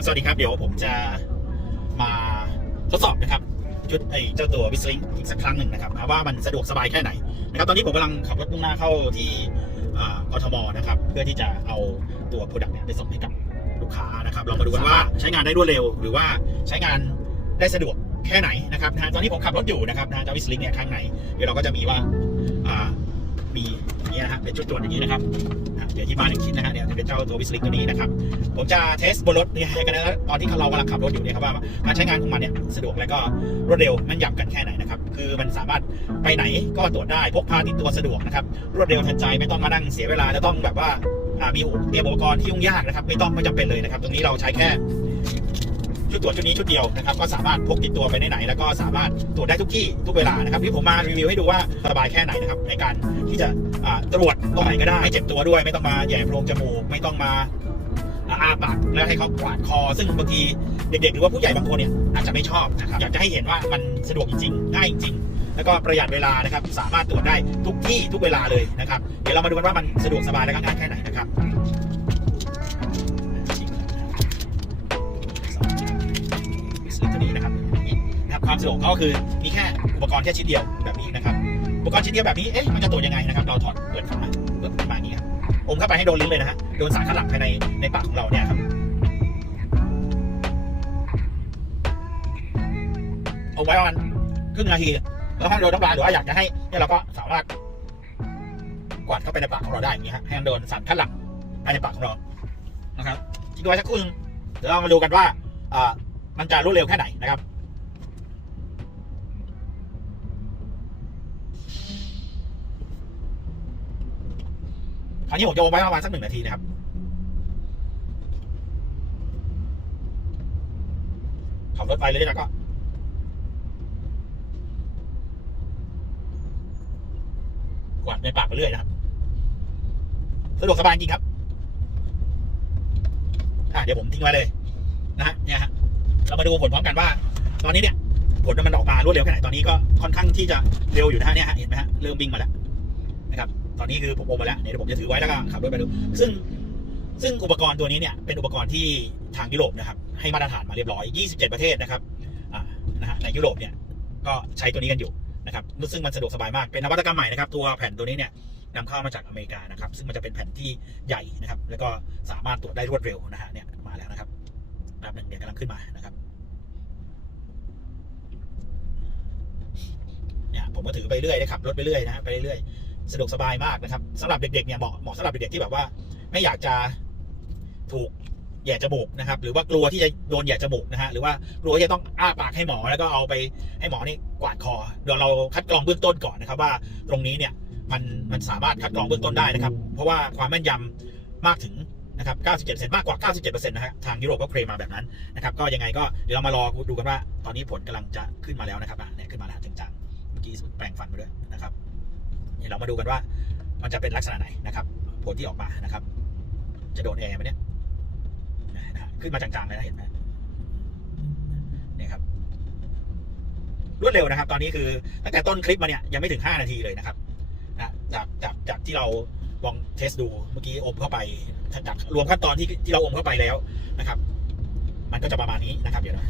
ครับ สวัสดีครับ เดี๋ยวผมจะมาทดสอบนะครับชุดไอ้เจ้าตัววิสลิงอีกสักครั้งหนึ่งนะครับว่ามันสะดวกสบายแค่ไหนนะครับ ตอนนี้ผมกำลังขับรถมุ่งหน้าเข้าที่อ่ากทมนะครับ เพื่อที่จะเอาตัวโปรดักต์เนี่ยไปส่งให้กับลูกค้านะครับลองมาดูกันว่าใช้งานได้รวดเร็ว หรือว่าใช้งานได้สะดวกแค่ไหนนะครับนะตอนนี้ผมขับรถอยู่นะครับนะเจ้าวิสลิงเนี่ยข้างในเดี๋ยวเราก็จะมีว่า มีอย่างนี้นะฮะเป็นชุดตรวจอย่างนี้นะครับเดี๋ยวที่บ้านหนึ่งชิ้นนะฮะเนี่ยจะเป็นเจ้าตัววิสลิงตัวนี้นะครับ ผมจะเทสบนรถเนี่ยให้กันนะตอนที่เรากำลังขับรถอยู่เนี่ยครับว่าการใช้งานของมันเนี่ยสะดวกและก็รวดเร็วมันยำกันแค่ไหนนะครับคือมันสามารถไปไหนก็ตรวจได้พกพาติดตัวสะดวกนะครับรวดเร็วทันใจไม่ต้องมานั่งเสียเวลาจะต้องแบบว่าอ่ามีเตรียมอุปกรณ์ที่ยุ่งยากนะครับ ไม่ต้องไม่จำเป็นเลยนะครับ ตรงนี้เราใช้แค่ ชุดตรวจชุดนี้ชุดเดียวนะครับก็สามารถพกติดตัวไปไหนๆแล้วก็สามารถตรวจได้ทุกที่ทุกเวลานะครับที่ผมมารีวิวให้ดูว่าสบายแค่ไหนนะครับในการที่จะตรวจตรงไหนก็ได้ไม่เจ็บตัวด้วย ไม่ต้องมาแย่โพรงจมูกไม่ต้องมาอาปากแล้วให้เขากวาดคอ ซึ่งบางทีเด็กๆ หรือว่าผู้ใหญ่บางคนเนี่ยอาจจะไม่ชอบนะครับอยากจะให้เห็นว่ามันสะดวกจริงๆง่ายจริงแล้วก็ประหยัดเวลานะครับ สามารถตรวจได้ทุกที่ทุกเวลาเลยนะครับ เดี๋ยวเรามาดูกันว่ามันสะดวกสบายและก็ง่ายแค่ไหนนะครับ สะดวกก็คือมีแค่อุปกรณ์แค่ชิ้นเดียวแบบนี้นะครับอุปกรณ์ชิ้นเดียวแบบนี้เอ๊ะมันจะตรวจยังไงนะครับเราถอดเปิดฝาเปิดมาอย่างนี้ครับอมเข้าไปให้โดนลิ้นเลยนะฮะโดนสารคัดหลั่งภายในในปากของเราเนี่ยครับเอาไว้ประมาณครึ่งนาทีแล้วถ้าโดนน้ำลายหรือว่าอยากจะให้เนี่ยเราก็สามารถกวาดเข้าไปในปากของเราได้อย่างนี้ฮะให้มันโดนสารคัดหลั่งภายในปากของเรานะครับทิ้งไว้สักครู่งเดี๋ยวเรามาดูกันว่าอ่ามันจะรวดเร็วแค่ไหนนะครับ คราวนี้ผมจะอไว้ประมาณสักหนึ่งนาทีนะครับขับรถไปเลยแล้วก็กวาดในปากไปเรื่อยนะครับ สะดวกสบายจริงครับอะเดี๋ยวผมทิ้งไว้เลย นะฮะเนี่ยฮะเรามาดูผลพร้อมกันว่า ตอนนี้เนี่ย ผลมันออกมารวดเร็วแค่ไหนตอนนี้ก็ค่อนข้างที่จะเร็วอยู่นะฮะเนี่ยฮะเห็นไหมฮะเริ่มวิ่งมาแล้วนะครับ ตอนนี้คือผมโอมมาแล้วเดี๋ยวผมจะถือไว้แล้วก็ขับรถไปดูซึ่งซึ่งอุปกรณ์ตัวนี้เนี่ยเป็นอุปกรณ์ที่ทางยุโรปนะครับให้มาตรฐานมาเรียบร้อย 27 ประเทศนะครับอ่านะฮะในยุโรปเนี่ยก็ใช้ตัวนี้กันอยู่นะครับซึ่งมันสะดวกสบายมากเป็นนวัตกรรมใหม่นะครับตัวแผ่นตัวนี้เนี่ยนำเข้ามาจากอเมริกานะครับ ซึ่งมันจะเป็นแผ่นที่ใหญ่นะครับ แล้วก็สามารถตรวจได้รวดเร็วนะฮะเนี่ยมาแล้วนะครับแป๊บหนึ่งเดี๋ยวกำลังขึ้นมานะครับเนี่ยผมก็ถือไปเรื่อยได้ขับรถไปเรื่อยนะไปเรื่อย สะดวกสบายมากนะครับสำหรับเด็กๆเนี่ยเหมาะเหมาะสำหรับเด็กๆที่แบบว่า ไม่อยากจะถูกแหย่จมูกนะครับ หรือว่ากลัวที่จะโดนแหย่จมูกนะฮะหรือว่ากลัวที่จะต้องอ้าปากให้หมอแล้วก็เอาไปให้หมอนี่กวาดคอเดี๋ยวเราคัดกรองเบื้องต้นก่อนนะครับ ว่าตรงนี้เนี่ยมันมันสามารถคัดกรองเบื้องต้นได้นะครับ เพราะว่าความแม่นยำมากถึงนะครับ 97%มากกว่า 97%นะฮะทางยุโรปก็เคลมมาแบบนั้นนะครับ ก็ยังไงก็เดี๋ยวเรามารอดูกันว่า ตอนนี้ผลกำลังจะขึ้นมาแล้วนะครับเนี่ยขึ้นมาแล้วจังๆเมื่อกี้แปลงฟันไปด้วยนะครับ เดี๋ยวเรามาดูกันว่ามันจะเป็นลักษณะไหนนะครับ ผลที่ออกมานะครับ จะโดนแอร์ไหมเนี่ยขึ้นมาจางๆเลยนะเห็นไหมเนี่ยครับรวดเร็วนะครับ ตอนนี้คือตั้งแต่ต้นคลิปมาเนี่ยยังไม่ถึง 5 นาทีเลยนะครับนะจากจากจากที่เราลองเทสดูเมื่อกี้อมเข้าไปจากรวมขั้นตอนที่ที่เราอมเข้าไปแล้วนะครับ มันก็จะประมาณนี้นะครับ เดี๋ยวนะ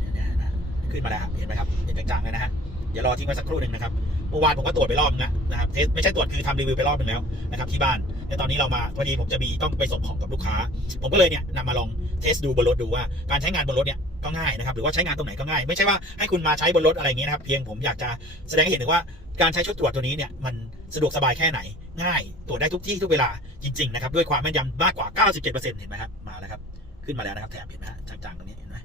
ขึ้นมาแล้วเห็นไหมครับเห็นจางๆเลยนะฮะ เดี๋ยวรอทิ้งไว้สักครู่หนึ่งนะครับเมื่อวานผมก็ตรวจไปรอบนึงนะครับเทสไม่ใช่ตรวจคือทำรีวิวไปรอบหนึงแล้วนะครับที่บ้านแต่ตอนนี้เรามาพอดีผมจะมีต้องไปส่งของกับลูกค้า ผมก็เลยเนี่ยนำมาลองเทสดูบนรถดูว่าการใช้งานบนรถเนี่ยก็ง่ายนะครับหรือว่าใช้งานตรงไหนก็ง่าย ไม่ใช่ว่าให้คุณมาใช้บนรถอะไรเงี้ยนะครับเพียงผมอยากจะแสดงให้เห็นถึงว่าการใช้ชุดตรวจตัวนี้เนี่ยมันสะดวกสบายแค่ไหน ง่ายตรวจได้ทุกที่ทุกเวลาจริงๆนะครับด้วยความแม่นยำมากกว่า 97%เห็นไหมครับมาแล้วครับขึ้นมาแล้วนะครับแถบเห็นไหมฮะจางๆตรงนี้เห็นไหม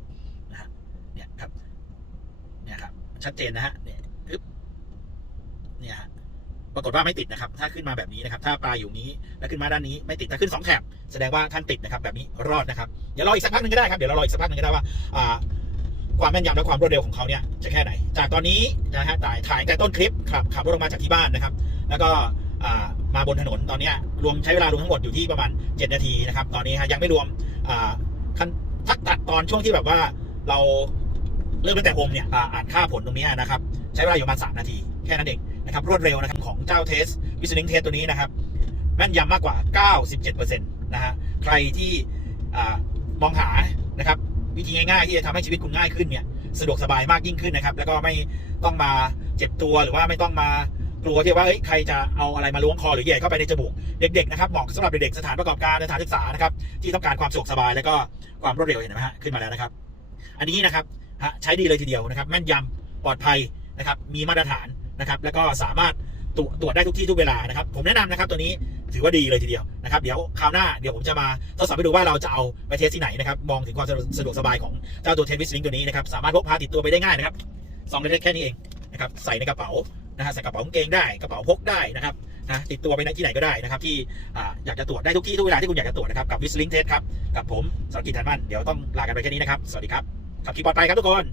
นะฮะเนี่ยครับเนี่ยครับ ชัดเจนนะฮะเนี่ยปึ๊บเนี่ยฮะปรากฏว่าไม่ติดนะครับ ถ้าขึ้นมาแบบนี้นะครับ ถ้าปลายอยู่นี้แล้วขึ้นมาด้านนี้ไม่ติดถ้าขึ้นสองแถบแสดงว่าท่านติดนะครับ แบบนี้รอดนะครับเดี๋ยวรออีกสักพักหนึงก็ได้ครับเดี๋ยวเรารออีกสักพักหนึงก็ได้ว่าความแม่นยำและความรวดเร็วของเขาเนี่ยจะแค่ไหน จากตอนนี้นะฮะถ่ายถ่ายแต่ต้นคลิปขับขับรถออกมาจากที่บ้านนะครับ แล้วก็มาบนถนนตอนนี้รวมใช้เวลารวมทั้งหมดอยู่ที่ประมาณ 7 นาทีนะครับ ตอนนี้ฮะยังไม่รวมขั้นทักตัดตอนช่วงที่แบบว่าเรา เริ่มตั้งแต่อมเนี่ยอ่านค่าผลตรงนี้นะครับ ใช้เวลาอยู่ประมาณ3นาที แค่นั้นเองนะครับ รวดเร็วนะครับของเจ้าเทสวิสลิงเทสตัวนี้นะครับ แม่นยำมากกว่า 97%นะฮะใครที่มองหานะครับวิธีง่ายๆที่จะทำให้ชีวิตคุณง่ายขึ้นเนี่ยสะดวกสบายมากยิ่งขึ้นนะครับ แล้วก็ไม่ต้องมาเจ็บตัวหรือว่าไม่ต้องมากลัวที่ว่าเอ้ยใครจะเอาอะไรมาล้วงคอหรือแหย่เข้าไปในจมูกเด็กๆนะครับเหมาะสำหรับเด็กๆสถานประกอบการสถานศึกษานะครับที่ต้องการความสะดวกสบาย แล้วก็ความรวดเร็วเห็นไหมฮะขึ้นมาแล้วนะครับ อันนี้นะครับ ใช้ดีเลยทีเดียวนะครับ แม่นยำปลอดภัยนะครับ มีมาตรฐานนะครับ แล้วก็สามารถตรวจตรวจได้ทุกที่ทุกเวลานะครับ ผมแนะนำนะครับตัวนี้ถือว่าดีเลยทีเดียวนะครับ เดี๋ยวคราวหน้าเดี๋ยวผมจะมาทดสอบให้ดูว่าเราจะเอาไปเทสที่ไหนนะครับ มองถึงความสะดวกสบายของเจ้าตัวเทนวิสลิงตัวนี้นะครับ สามารถพกพาติดตัวไปได้ง่ายนะครับซองเล็กๆแค่นี้เองนะครับ ใส่ในกระเป๋านะฮะใส่กระเป๋ากางเกงได้กระเป๋าพกได้นะครับนะติดตัวไปในที่ไหนก็ได้นะครับ ที่อ่าอยากจะตรวจได้ทุกที่ทุกเวลาที่คุณอยากจะตรวจนะครับกับวิสลิงเทสครับกับผมสรกิจธันมั่นเดี๋ยวต้องลากันไปแค่นี้นะครับสวัสดีครับ ขับขี่ปลอดภัยครับทุกคน